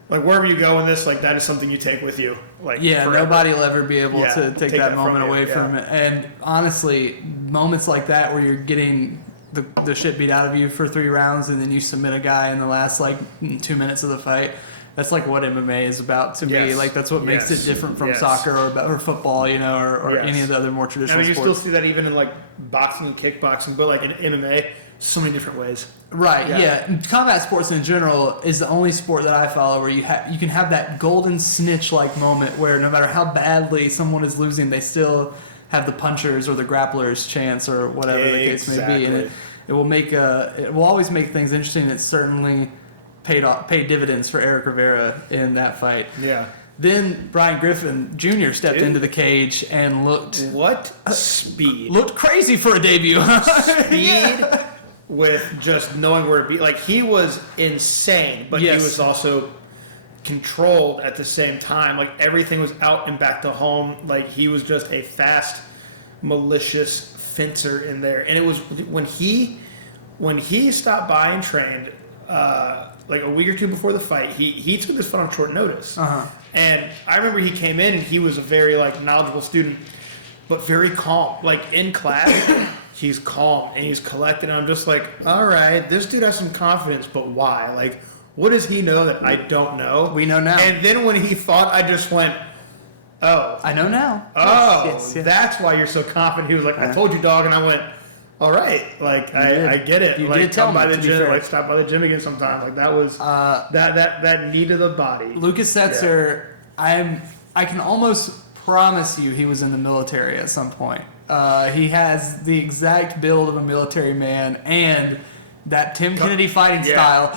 wherever you go in this, like that is something you take with you. Like forever. Nobody will ever be able to take that moment away from it. And honestly, moments like that where you're getting the shit beat out of you for 3 rounds and then you submit a guy in the last like 2 minutes of the fight. That's like what MMA is about to me. Like that's what makes it different from soccer or football, or any of the other more traditional sports. You still see that even in like boxing and kickboxing, but like in MMA, so many different ways. Right. Yeah. Combat sports in general is the only sport that I follow where you can have that golden snitch like moment where no matter how badly someone is losing, they still have the punchers or the grapplers chance or whatever the case may be, and it will always make things interesting. It certainly paid dividends for Eric Rivera in that fight. Yeah. Then Brian Griffin Jr. stepped into the cage and looked speed. Looked crazy for a debut. Speed with just knowing where to be. Like he was insane, but he was also controlled at the same time. Like everything was out and back to home. Like he was just a fast, malicious fencer in there. And it was when he stopped by and trained. Like a week or 2 before the fight, he took this fight on short notice. And I remember he came in and he was a very like knowledgeable student, but very calm. Like in class, he's calm and he's collected. And I'm just like, all right, this dude has some confidence, but why? Like, what does he know that I don't know? We know now. And then when he fought, I just went, oh. I know now. Oh, yes. That's why you're so confident. He was like, I told you, dog. And I went, all right, like I get it. You like did tell come by me, the gym, like stop by the gym again sometime. Like that was that knee to the body. Lucas Setzer, I can almost promise you he was in the military at some point. He has the exact build of a military man and that Tim Kennedy fighting style.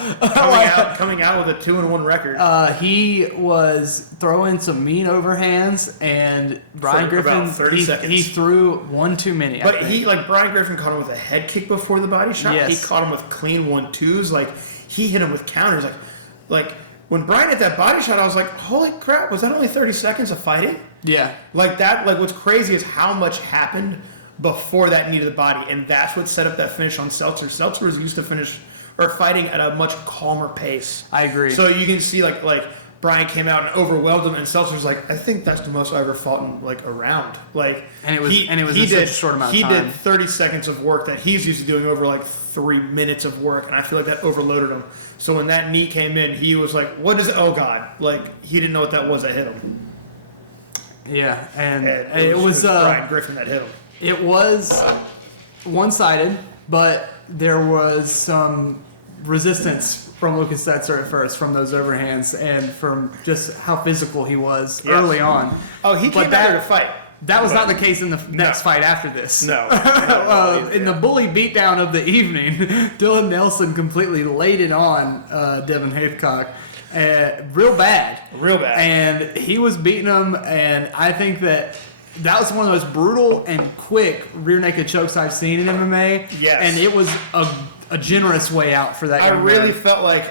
Coming out with a 2-1 record. He was throwing some mean overhands, and Brian Griffin, about 30 seconds. He threw one too many. But Brian Griffin caught him with a head kick before the body shot. Yes. He caught him with clean 1-2s. Like he hit him with counters. Like when Brian hit that body shot, I was like, holy crap! Was that only 30 seconds of fighting? Yeah. Like that. Like what's crazy is how much happened before that knee to the body, and that's what set up that finish on Seltzer. Seltzer was used to fighting at a much calmer pace. I agree. So you can see like Brian came out and overwhelmed him, and Seltzer's like, I think that's the most I ever fought in like a round. Like, and it was in such a short amount of time. He did 30 seconds of work that he's used to doing over like 3 minutes of work, and I feel like that overloaded him. So when that knee came in, he was like, "What is it? Oh God!" Like he didn't know what that was that hit him. Yeah, and it was Brian Griffin that hit him. It was one-sided, but there was some resistance from Lucas Setzer at first, from those overhands, and from just how physical he was early on. Oh, he came out there to fight. That was not the case in the next fight after this. No. In the bully beatdown of the evening, Dylan Nelson completely laid it on Devin Haycock. Real bad. And he was beating him, and I think that was one of the most brutal and quick rear naked chokes I've seen in MMA. Yes. And it was a generous way out for that young really man. felt like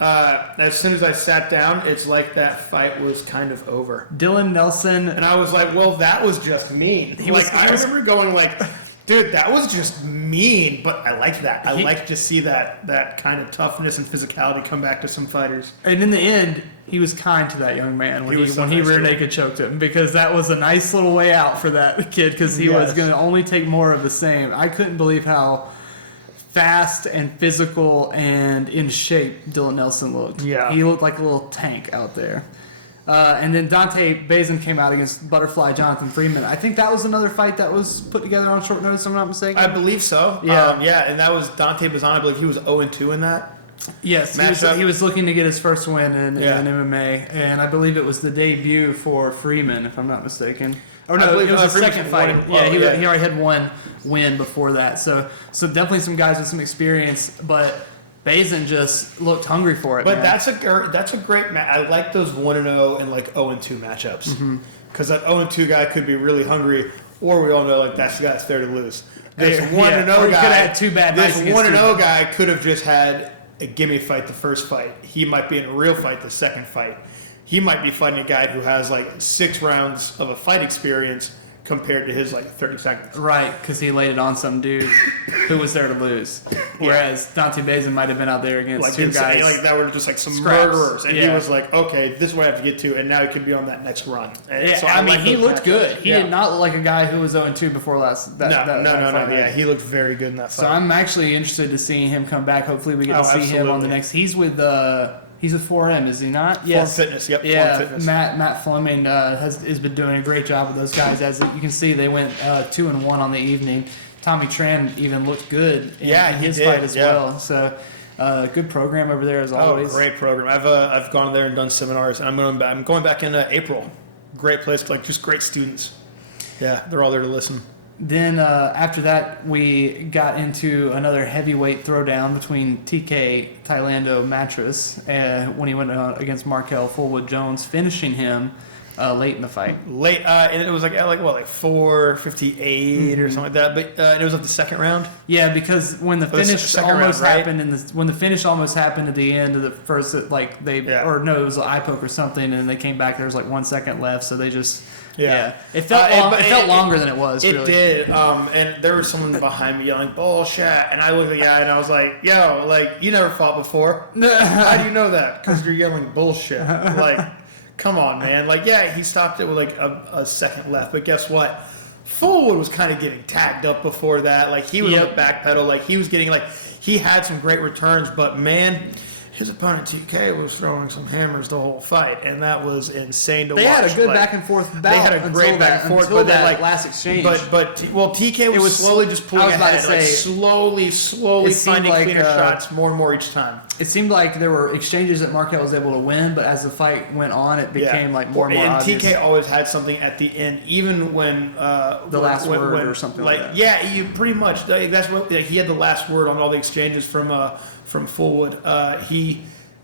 as soon as I sat down, it's like that fight was kind of over. Dylan Nelson. And I was like, well, that was just mean. I remember going like, dude, that was just mean, but I liked that. I like to see that kind of toughness and physicality come back to some fighters. And in the end, he was kind to that young man when he rear naked choked him, because that was a nice little way out for that kid, because he was going to only take more of the same. I couldn't believe how fast and physical and in shape Dylan Nelson looked. Yeah. He looked like a little tank out there. And then Dante Bazin came out against Butterfly Jonathan Freeman. I think that was another fight that was put together on short notice, if I'm not mistaken. I believe so. Yeah. And that was Dante Bazin. I believe he was 0-2 in that. Yes, he was looking to get his first win in MMA, and I believe it was the debut for Freeman, if I'm not mistaken. Or no, it was his second fight. He already had one win before that. So definitely some guys with some experience, but Bazin just looked hungry for it. But man. that's a great match. I like those 1-0 and like 0-2 matchups, because that 0-2 guy could be really hungry, or we all know like that's the guy that's there to lose. This 1-0 guy could have had 2 bad nights. This 1-0 guy could have just had a gimme fight the first fight. He might be in a real fight the second fight. He might be fighting a guy who has like 6 rounds of a fight experience compared to his like 30 seconds. Right, because he laid it on some dude who was there to lose. Whereas Dante Bazin might have been out there against like 2 guys like that were just like some scraps. murderers, and he was like, okay, this is what I have to get to, and now he could be on that next run. And so I mean, he looked good. He did not look like a guy who was 0-2 before last. No. Yeah, he looked very good in that fight. So I'm actually interested to see him come back. Hopefully, we get to see him on the next. He's with 4M, is he not? Yes. Form Fitness, yep. Yeah, Form Fitness. Matt Fleming has been doing a great job with those guys. As you can see, they went 2-1 on the evening. Tommy Tran even looked good in his fight as well. So good program over there as always. Oh, great program. I've gone there and done seminars, and I'm going back in April. Great place, like just great students. Yeah, they're all there to listen. Then after that, we got into another heavyweight throwdown between TK Thailand Mattress when he went against Markel Fullwood Jones, finishing him late in the fight. And it was like 4:58 or something like that. But it was like the second round. Yeah, because when the finish almost happened, when the finish almost happened at the end of the first, it was an eye poke or something, and they came back. There was like 1 second left, so they just. Yeah. It felt longer than it was. It really. did. And there was someone behind me yelling bullshit, and I looked at the guy and I was like, "Yo, like you never fought before. How do you know that? Because you're yelling bullshit. Like, come on, man. Like, yeah, he stopped it with like a second left, but guess what? Fullwood was kind of getting tagged up before that. Like he was on the back pedal. Like he was getting he had some great returns, but man. His opponent TK was throwing some hammers the whole fight, and that was insane to watch. They had a good back and forth battle. They had a great back and forth, but that last exchange. But TK was slowly just pulling ahead, slowly finding cleaner shots more and more each time. It seemed like there were exchanges that Markel was able to win, but as the fight went on, it became more and more obvious. TK always had something at the end, even when the last word or something like that. Yeah, you pretty much. That's what he had the last word on all the exchanges from Fullwood.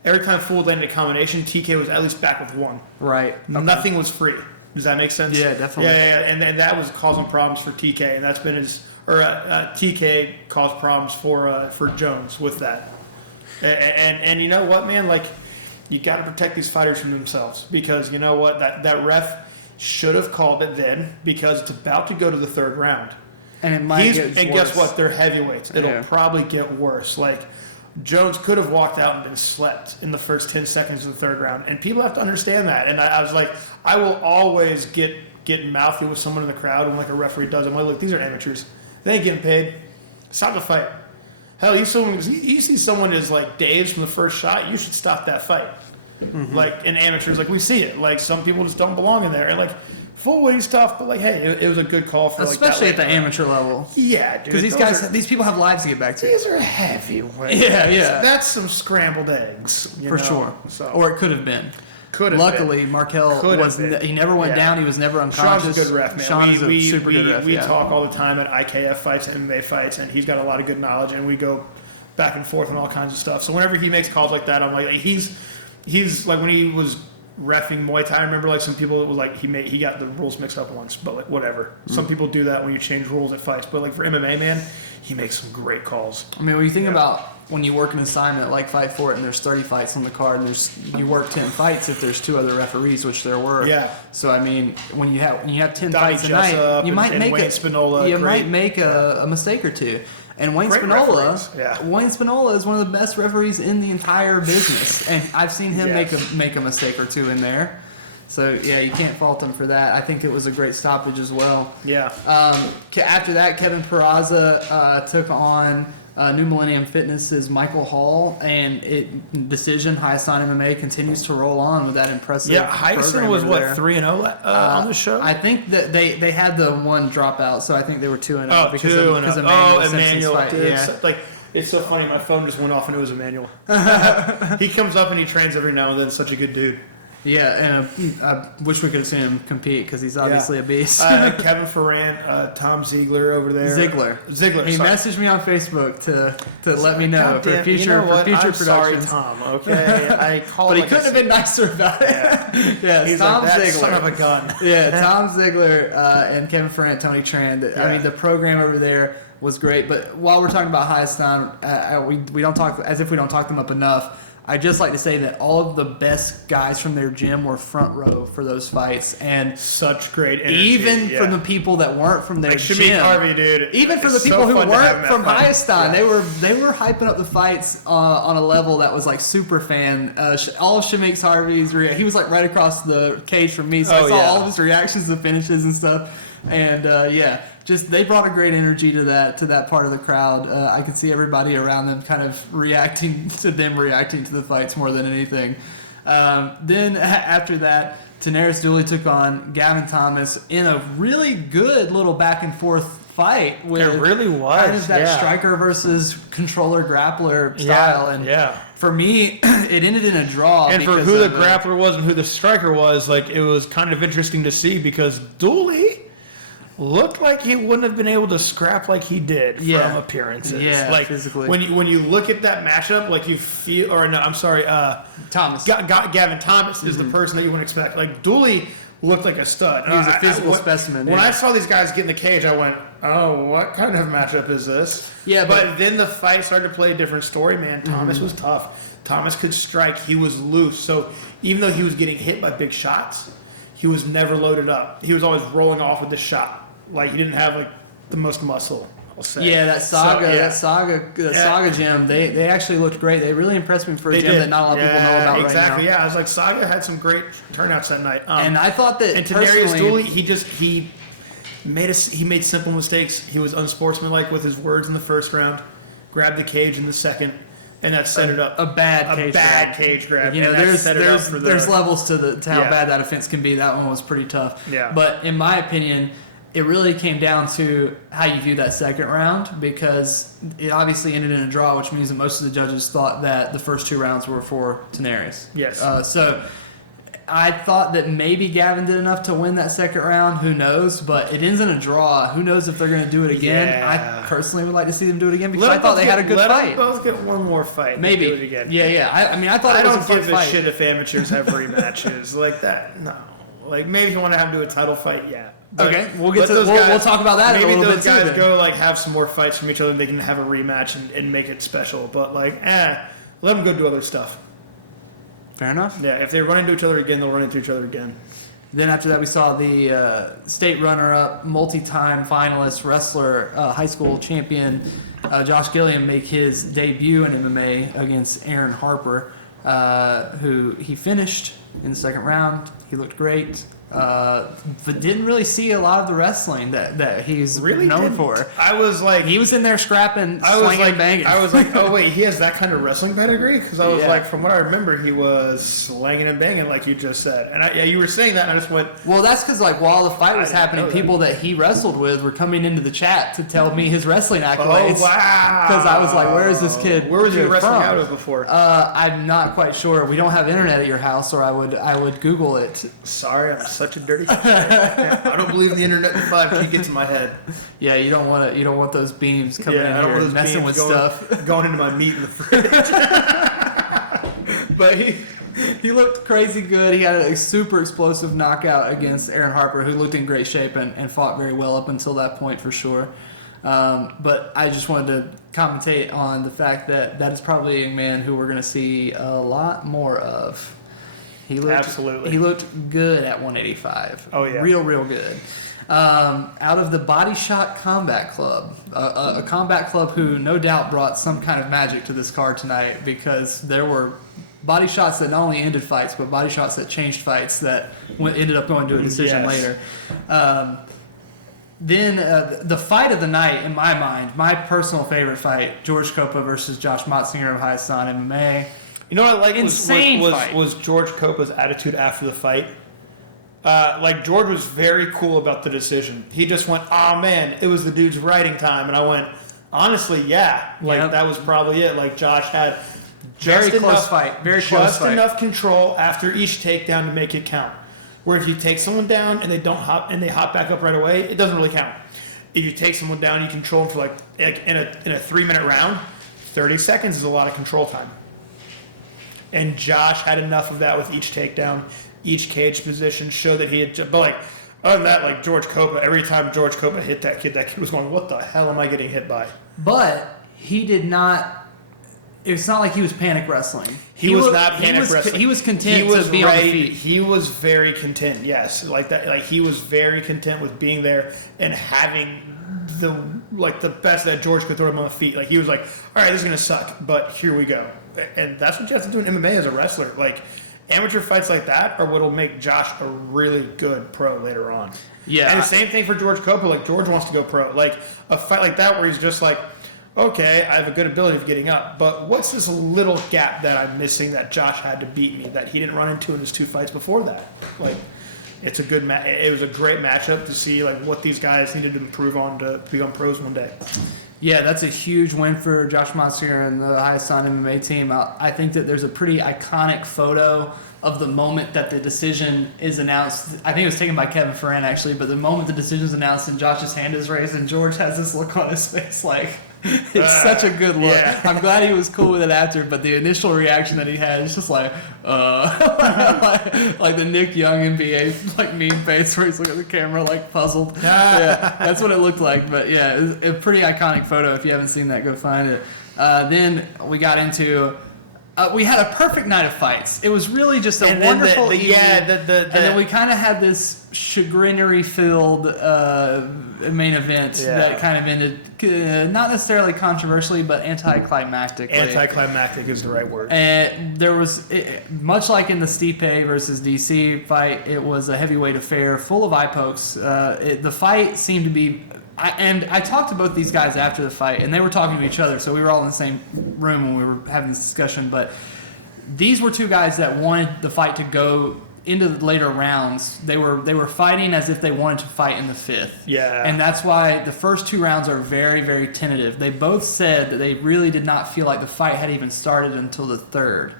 Every time Fullwood landed a combination, TK was at least back with one. Right. Okay. Nothing was free. Does that make sense? Yeah, definitely. Yeah. And that was causing problems for TK, and that's been TK caused problems for Jones with that. And you know what, man? Like, you got to protect these fighters from themselves, because you know what? That ref should have called it then, because it's about to go to the third round. And it might get worse. And guess what? They're heavyweights. It'll probably get worse. Like, Jones could have walked out and been slept in the first 10 seconds of the third round. And people have to understand that. And I was like, I will always get mouthy with someone in the crowd when like a referee does. I'm like, look, these are amateurs. They ain't getting paid. Stop the fight. Hell, you see someone is like dazed from the first shot, you should stop that fight. Mm-hmm. Like in amateurs, like we see it. Like some people just don't belong in there. And like Fullwood's tough, but like, hey, it was a good call for especially at the amateur level. Yeah, dude. Because these people have lives to get back to. These are heavyweights. Yeah. That's some scrambled eggs. For sure. So. Or it could have been. Luckily, Markel he never went down. He was never unconscious. Sean's a good ref, man. Sean's a super good ref. We talk all the time at IKF fights, MMA fights, and he's got a lot of good knowledge, and we go back and forth on all kinds of stuff. So whenever he makes calls like that, I'm like, he's like when he was reffing Muay Thai. I remember like some people, it was like he got the rules mixed up once, but like whatever. Some people do that when you change rules at fights, but like for MMA, man, he makes some great calls. I mean, when you think about when you work an assignment like Fight For It and there's 30 fights on the card and you work 10 fights if there's 2 other referees, which there were. Yeah. So I mean, when you have 10 Donnie fights a night, you might make a mistake or two. And Wayne Spinola is one of the best referees in the entire business, and I've seen him make a mistake or two in there. So yeah, you can't fault him for that. I think it was a great stoppage as well. Yeah. After that, Kevin Peraza took on New Millennium Fitness's Michael Hall, and decision. Highstein MMA continues to roll on with that impressive. Yeah, Highstein was 3-0 on the show. I think that they had the one dropout, so I think they were 2-0 because Emmanuel fight. Yeah. Like it's so funny. My phone just went off and it was Emmanuel. He comes up and he trains every now and then. Such a good dude. Yeah, and I wish we could have seen him compete because he's obviously a beast. Kevin Ferrand, Tom Ziegler over there. Ziegler. He messaged me on Facebook to let me know for future productions. Sorry, Tom. Okay, I called. But he couldn't have been nicer about it. Yeah, he's Tom like, Ziegler, son of a gun. Yeah, Tom Ziegler and Kevin Ferrand, Tony Tran. I mean, the program over there was great. But while we're talking about Highstein, we don't talk as if we don't talk them up enough. I'd just like to say that all of the best guys from their gym were front row for those fights, and such great energy. Even from the people that weren't from their gym, Shamik Harvey, dude. Even from the people who weren't from Highstein, they were hyping up the fights on a level that was like super fan. All of Shamik Harvey's he was like right across the cage from me, so I saw all of his reactions to finishes and stuff. And just they brought a great energy to that part of the crowd. I could see everybody around them kind of reacting to the fights more than anything. Then after that, Tanaris Dooley took on Gavin Thomas in a really good little back and forth fight. With it really was kind of that striker versus controller grappler style. And for me, it ended in a draw. And for who the grappler was and who the striker was, like it was kind of interesting to see because Dooley looked like he wouldn't have been able to scrap like he did from appearances. Yeah, like physically. When you look at that matchup, like you feel, or no, I'm sorry, Thomas. Gavin Thomas is the person that you wouldn't expect. Like Dooley looked like a stud. He was a physical specimen. When I saw these guys get in the cage, I went, "Oh, what kind of matchup is this?" Yeah, but then the fight started to play a different story. Man, Thomas was tough. Thomas could strike. He was loose. So even though he was getting hit by big shots, he was never loaded up. He was always rolling off with the shot. Like he didn't have like the most muscle, I'll say. Yeah, that Saga gym, they actually looked great. They really impressed me for a gym that not a lot of people know about exactly, right now. Yeah, I was like, Saga had some great turnouts that night. And I thought that Tanaris Dooley, he made simple mistakes. He was unsportsmanlike with his words in the first round, grabbed the cage in the second, and that set it up. A bad cage grab. You know, there's levels to how bad that offense can be. That one was pretty tough. Yeah. But in my opinion, it really came down to how you view that second round because it obviously ended in a draw, which means that most of the judges thought that the first 2 rounds were for Tanaris. Yes. So I thought that maybe Gavin did enough to win that second round. Who knows? But it ends in a draw. Who knows if they're going to do it again? Yeah. I personally would like to see them do it again because I thought they had a good fight. Let them both get one more fight. Maybe. Do it again. Yeah. I mean, I thought it was a fun fight. I don't give a shit if amateurs have rematches like that. No. Like maybe if you want to have them do a title fight, yeah. But okay, we'll talk about that in a little bit too. Maybe those guys go like have some more fights from each other and they can have a rematch and make it special. But like, let them go do other stuff. Fair enough. Yeah, if they run into each other again, they'll run into each other again. Then after that, we saw the state runner-up, multi-time finalist, wrestler, high school champion, Josh Gilliam make his debut in MMA against Aaron Harper, who he finished in the second round. He looked great. but didn't really see a lot of the wrestling that he's Really known didn't. for. I was like, He was in there scrapping, slinging, banging. I was like, oh wait, he has that kind of wrestling pedigree? Because I was Yeah. like, from what I remember, he was slanging and banging, like you just said. And yeah, you were saying that, and I just went, Well, that's because like while the fight was didn't happening, know that. people that he wrestled with were coming into the chat to tell me his wrestling accolades. oh wow. Because I was like, where is this kid? Where was he kid wrestling from? out of before? I'm not quite sure. We don't have internet at your house, or I would Google it. Sorry, I'm such a dirty I don't believe the internet and 5G gets in my head. Yeah, you don't want those beams coming in I don't here want and those messing beams with stuff. going into my meat in the fridge. But he looked crazy good. He had a super explosive knockout against Aaron Harper, who looked in great shape and fought very well up until that point for sure. But I just wanted to commentate on the fact that is probably a young man who we're going to see a lot more of. Absolutely. He looked good at 185. Oh, yeah. Real good. Out of the Body Shot Combat Club, a combat club who no doubt brought some kind of magic to this card tonight, because there were body shots that not only ended fights, but body shots that changed fights that ended up going to a decision later. Then the fight of the night, in my mind, my personal favorite fight, George Copa versus Josh Motzinger of Hayassan MMA. You know what I like Insane fight. was George Copa's attitude after the fight. Like, George was very cool about the decision. He just went, oh man, it was the dude's writing time. And I went, honestly, yeah. Like, Yep. that was probably it. Like, Josh had Very close fight. Very close just fight. enough control after each takedown to make it count. Where if you take someone down and they hop back up right away, it doesn't really count. If you take someone down, you control them for like in a 3-minute round, 30 seconds is a lot of control time. And Josh had enough of that with each takedown, each cage position, showed that he had. But like, other than that, like George Copa, every time George Copa hit that kid was going, "What the hell am I getting hit by?" But he did not. It's not like he was panic wrestling. He was not panic wrestling. He was content He was to be ready, on the feet. He was very content. Yes, like that. Like he was very content with being there and having the best that George could throw him on the feet. Like he was like, "All right, this is gonna suck, but here we go." And that's what you have to do in MMA as a wrestler. Like amateur fights like that are what'll make Josh a really good pro later on. Yeah. And the same thing for George Copa. Like George wants to go pro. Like a fight like that where he's just like, okay, I have a good ability of getting up, but what's this little gap that I'm missing that Josh had to beat me that he didn't run into in his 2 fights before that? Like, it's a good it was a great matchup to see like what these guys needed to improve on to become pros one day. Yeah, that's a huge win for Josh Motzinger and the Hayassan MMA team. I think that there's a pretty iconic photo of the moment that the decision is announced. I think it was taken by Kevin Ferran, actually, but the moment the decision is announced and Josh's hand is raised and George has this look on his face like, it's such a good look. Yeah. I'm glad he was cool with it after, but the initial reaction that he had is just like, like the Nick Young NBA like meme face where he's looking at the camera like puzzled. Yeah, that's what it looked like. But yeah, it was a pretty iconic photo. If you haven't seen that, go find it. Then we got into. We had a perfect night of fights. It was really just a wonderful evening. And then we kind of had this chagrinery-filled main event that kind of ended, not necessarily controversially, but anticlimactically. Anticlimactic is the right word. And there was, much like in the Stipe versus DC fight, it was a heavyweight affair full of eye pokes. The fight seemed to be... I talked to both these guys after the fight, and they were talking to each other, so we were all in the same room when we were having this discussion. But these were two guys that wanted the fight to go into the later rounds. They were fighting as if they wanted to fight in the 5th. Yeah. And that's why the first 2 rounds are very, very tentative. They both said that they really did not feel like the fight had even started until the 3rd,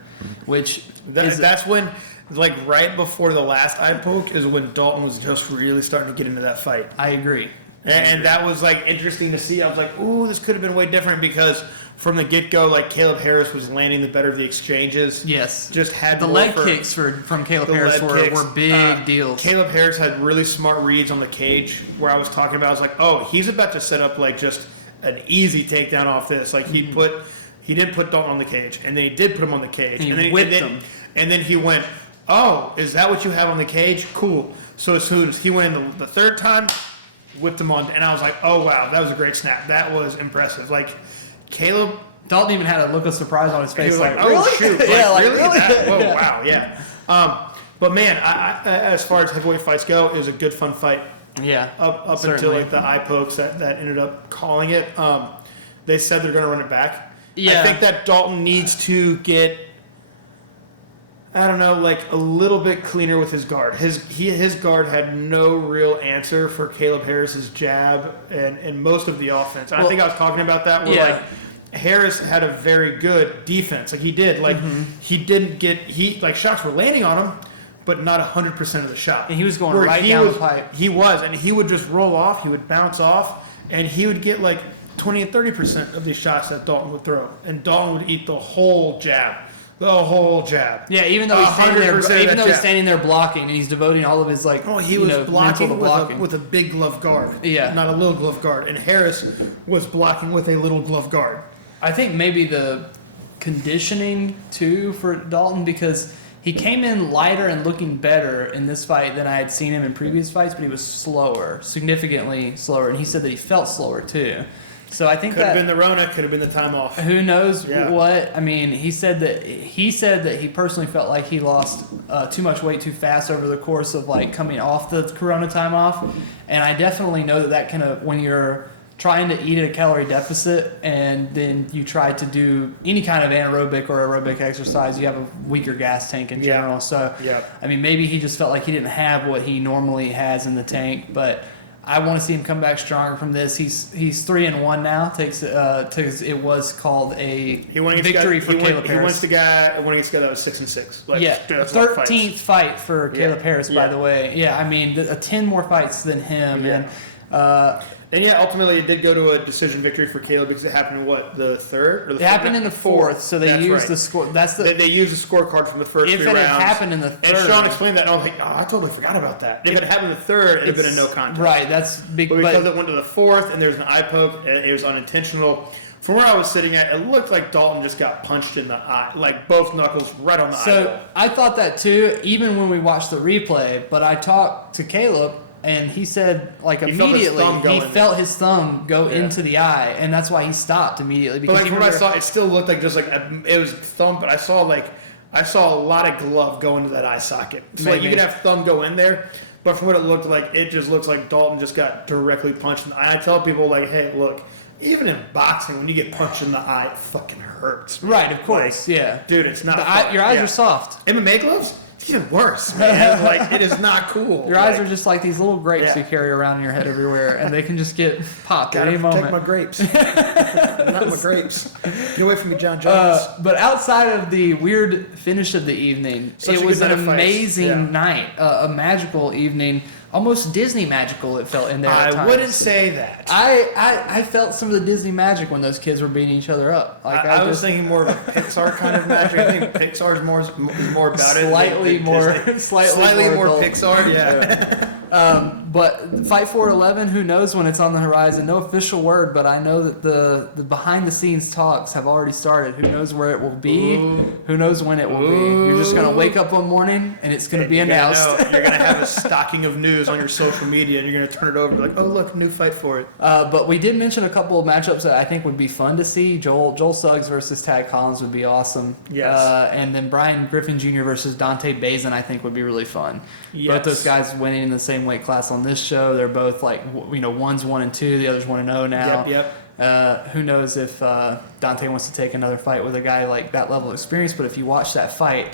which that's when, like right before the last eye poke, is when Dalton was just really starting to get into that fight. I agree. And that was like interesting to see. I was like, ooh, this could have been way different because from the get-go, like Caleb Harris was landing the better of the exchanges. Yes. Just had the leg kicks from Caleb Harris were big deals. Caleb Harris had really smart reads on the cage where I was talking about. I was like, oh, he's about to set up like just an easy takedown off this. Like he did put Dalton on the cage, and then he did put him on the cage. And he whipped him. And then he went, oh, is that what you have on the cage? Cool. So as soon as he went in the 3rd time, whipped him on, and I was like, oh wow, that was a great snap. That was impressive. Like Caleb Dalton even had a look of surprise on his face, was like, oh really? shoot, like, yeah, like really? really? Whoa, wow, yeah. But man, as far as heavyweight fights go, it was a good fun fight. Yeah, up until like the eye pokes that ended up calling it. They said they're going to run it back. Yeah. I think that Dalton needs to get, I don't know, like a little bit cleaner with his guard. His guard had no real answer for Caleb Harris's jab and most of the offense. I think I was talking about that where like Harris had a very good defense. Like he did. Like he didn't get shots were landing on him, but not 100% of the shot. And he was going right down the pipe. He was, and he would just roll off. He would bounce off, and he would get like 20 and 30% of these shots that Dalton would throw, and Dalton would eat the whole jab. The whole jab. Yeah, even though he's standing there blocking, and he's devoting all of his he was blocking with a big glove guard. Yeah, not a little glove guard. And Harris was blocking with a little glove guard. I think maybe the conditioning too for Dalton, because he came in lighter and looking better in this fight than I had seen him in previous fights, but he was slower, significantly slower, and he said that he felt slower too. So I think could have been the Rona, could have been the time off. Who knows what? I mean, he said that he personally felt like he lost too much weight too fast over the course of like coming off the Corona time off, and I definitely know that kind of when you're trying to eat at a calorie deficit and then you try to do any kind of anaerobic or aerobic exercise, you have a weaker gas tank in general. So I mean, maybe he just felt like he didn't have what he normally has in the tank, but I want to see him come back stronger from this. He's 3-1 now. It was called a victory for Caleb Harris. He wants the guy. When he's got that was 6-6. Like, 13th fight for Caleb Harris, by the way. Yeah, I mean, 10 more fights than him, and ultimately it did go to a decision victory for Caleb because it happened in the third or the fourth? It happened in the fourth, so they used the score. They used the scorecard from the first 3 rounds. If it had happened in the third, and Sean explained that, and I was like, I totally forgot about that. If it happened in the third, it'd have been a no contest. Right, that's big. But because it went to the fourth, and there's an eye poke, it was unintentional. From where I was sitting at, it looked like Dalton just got punched in the eye, like both knuckles right on the eyeball. So I thought that too, even when we watched the replay. But I talked to Caleb, and he said, immediately he felt his thumb go into the eye, and that's why he stopped immediately. Because from what I saw, it still looked like it was thumb, but I saw a lot of glove go into that eye socket. So you could have thumb go in there, but from what it looked like, it just looks like Dalton just got directly punched in the eye. I tell people hey, look. Even in boxing, when you get punched in the eye, it fucking hurts. Man. Right, of course, Dude, it's not your eyes are soft. MMA gloves? It's even worse, man. It is not cool. Your eyes are just like these little grapes you carry around in your head everywhere, and they can just get popped at any moment. Take my grapes. Not my grapes. Get away from me, John Jones. But outside of the weird finish of the evening, it was an amazing night, a magical evening. Almost Disney magical, it felt in there at times. I wouldn't say that. I felt some of the Disney magic when those kids were beating each other up. I was thinking more of a Pixar kind of magic. I think Pixar is more about slightly it. Slightly more Pixar, yeah. But Fight for 11, who knows when it's on the horizon? No official word, but I know that the behind-the-scenes talks have already started. Who knows where it will be? Ooh. Who knows when it will be? You're just going to wake up one morning, and it's going to be announced. You're going to have a stocking of news on your social media, and you're going to turn it over and be like, oh, look, new fight for it. But we did mention a couple of matchups that I think would be fun to see. Joel Suggs versus Tad Collins would be awesome. Yes. And then Brian Griffin Jr. versus Dante Bazin, I think, would be really fun. Yes. Both those guys winning in the same weight class on this show. They're both one's 1-2, the other's 1-0 now. Yep. Who knows if Dante wants to take another fight with a guy like that level of experience? But if you watch that fight,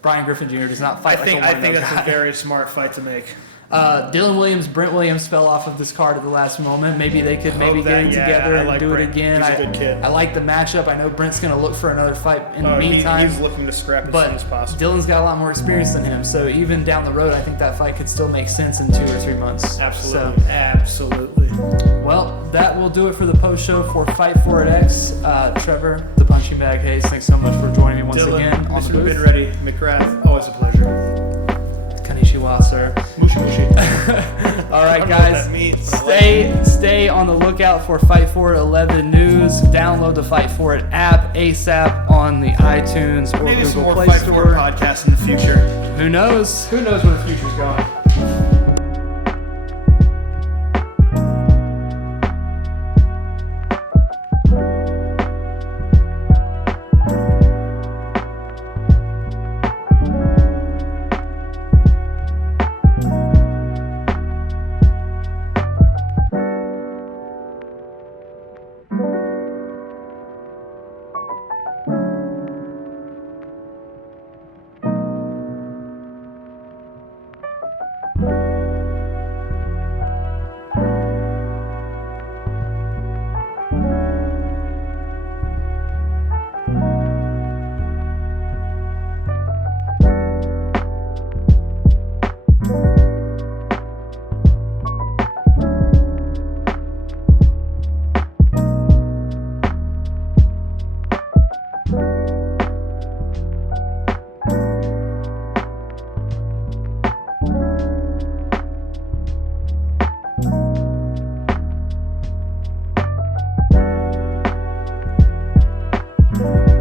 Brian Griffin Jr. does not fight like a 1-0 I think that's guy. a very smart fight to make. Dylan Williams, Brent Williams fell off of this card at the last moment. Maybe they could get it together and do it again. He's a good kid. I like the matchup. I know Brent's going to look for another fight in the meantime. He's looking to scrap as soon as possible. Dylan's got a lot more experience than him, so even down the road, I think that fight could still make sense in 2 or 3 months. Absolutely. Absolutely. Well, that will do it for the post show for Fight For It X. Trevor, the Punching Bag Hayes, thanks so much for joining me once again on the booth. Been ready. McGrath, always a pleasure. Konnichiwa, sir. Mushi mushi. All right, guys. Stay on the lookout for Fight For It 11 news. Download the Fight For It app ASAP on the iTunes or Maybe Google some more Play Fight Store. For It podcasts in the future. Who knows? Who knows where the future's going? Bye.